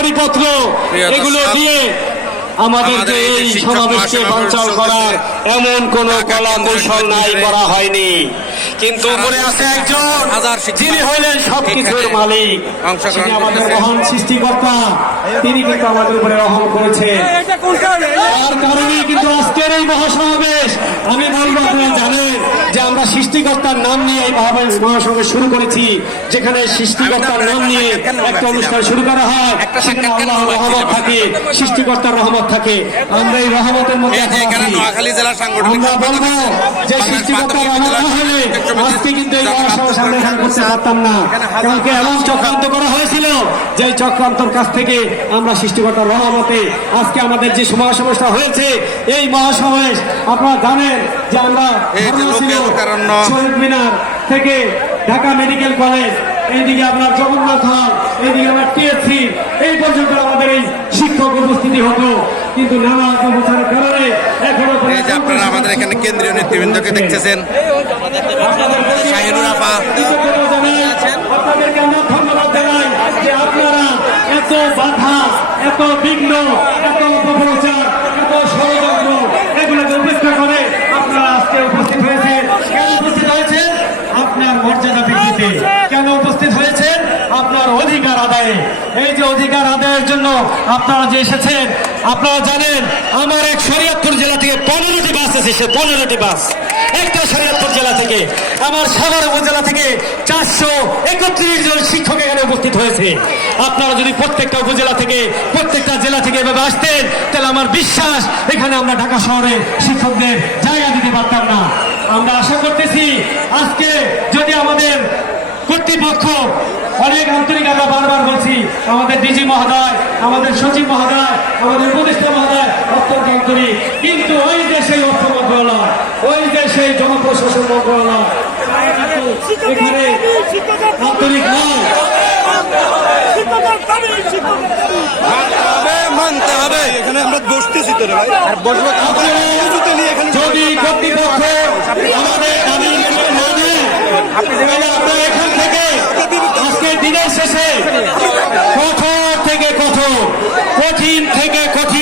পরিপত্র এগুলো দিয়ে আমাদেরকে এই সমাবেশকে বাঞ্চাল করার এমন কোন কলা কৌশল নাই করা হয়নি। কিন্তু উপরে আছে একজন। যিনি হইলেন সবকিছুর মালিক। তিনি আমাদের। মহান সৃষ্টিকর্তা তিনি কিন্তু আমাদের উপরে রহম করেছেন। তার কারণেই কিন্তু আজকের এই মহাসমাবেশ আমি বলব আপনারা জানেন যে আমরা সৃষ্টিকর্তার নাম নিয়ে এই মহাসভা শুরু করেছি যেখানে সৃষ্টিকর্তার নাম নিয়ে একটা অনুষ্ঠান শুরু করা হয় সেখানে আল্লাহর রহমত থাকে সৃষ্টিকর্তার রহমত থাকে। আমরা এই রহমতের মধ্যে এই এখানে নোয়াখালী জেলা সাংগঠনিক আমরা বলব যে সৃষ্টিকর্তার রহমত না হলে আজকে কিন্তু এই মহাসভা সামনে করতে পারতাম না। কারণকে এমন চক্রান্ত করা হয়েছিল যে চক্রান্তর কাছ থেকে আমরা সৃষ্টিকর্তার রহমতে আজকে আমাদের যে সমাবেশটা হয়েছে এই মহাসমাবেশ আপনারা জানেন যে আমরা। শহীদ মিনার থেকে ঢাকা মেডিকেল কলেজ এইদিকে আপনার জগন্নাথ হল এইদিকে আপনার টিএসসি এই পর্যন্ত আমাদের এই শিক্ষক উপস্থিতি হতো। কিন্তু নানা অপপ্রচারের কারণে এখনও আপনারা আমাদের এখানে কেন্দ্রীয় নেতৃবৃন্দকে দেখতেছেন শাহিনুর আপা। যে আপনারা এত বাধা, এত বিঘ্ন, এত অপপ্রচার, এত ষড়যন্ত্র এগুলোকে উপেক্ষা করে আপনারা আজকে উপস্থিত হয়েছেন। কেন উপস্থিত হয়েছেন? আপনার মর্যাদা বৃদ্ধিতে। কেন উপস্থিত হয়েছেন? আপনার অধিকার আদায়ে। এই যে অধিকার আদায়ের জন্য আপনারা যে এসেছেন, আপনারা জানেন, আমার এক শরীয়তপুর জেলা থেকে পনেরোটি বাস এসেছে পনেরোটি বাস। একটা শরীয়তপুর জেলা থেকে, আমার সাভার উপজেলা থেকে চারশো একত্রিশ হয়েছে আপনারা যদি প্রত্যেকটা উপজেলা থেকে প্রত্যেকটা জেলা থেকে এভাবে আসতেন তাহলে আমার বিশ্বাস এখানে আমরা ঢাকা শহরে শিক্ষকদের জায়গা দিতে পারতাম না। আমরা আশা করতেছি আজকে যদি আমাদের কর্তৃপক্ষ অনেক আন্তরিক আমরা বারবার বলছি আমাদের ডিজি মহোদয় আমাদের সচিব মহোদয় আমাদের উপদেষ্টা মহোদয় অত্যন্ত আন্তরিক। কিন্তু ওই যে সেই অর্থ মন্ত্রণালয় ওই যে সেই জনপ্রশাসন মন্ত্রণালয় এখানে আন্তরিক নয়। মানতে হবে এখানে আমরা বসতেছি তো ভাই। আর বসবো তো। আপনারা জুতো নিয়ে এখানে যদি কর্তৃপক্ষ আমাদের দাবি না নেয়, তাহলে আমরা এখান থেকে দিনের শেষে কঠোর থেকে কঠোর কঠিন থেকে কঠিন।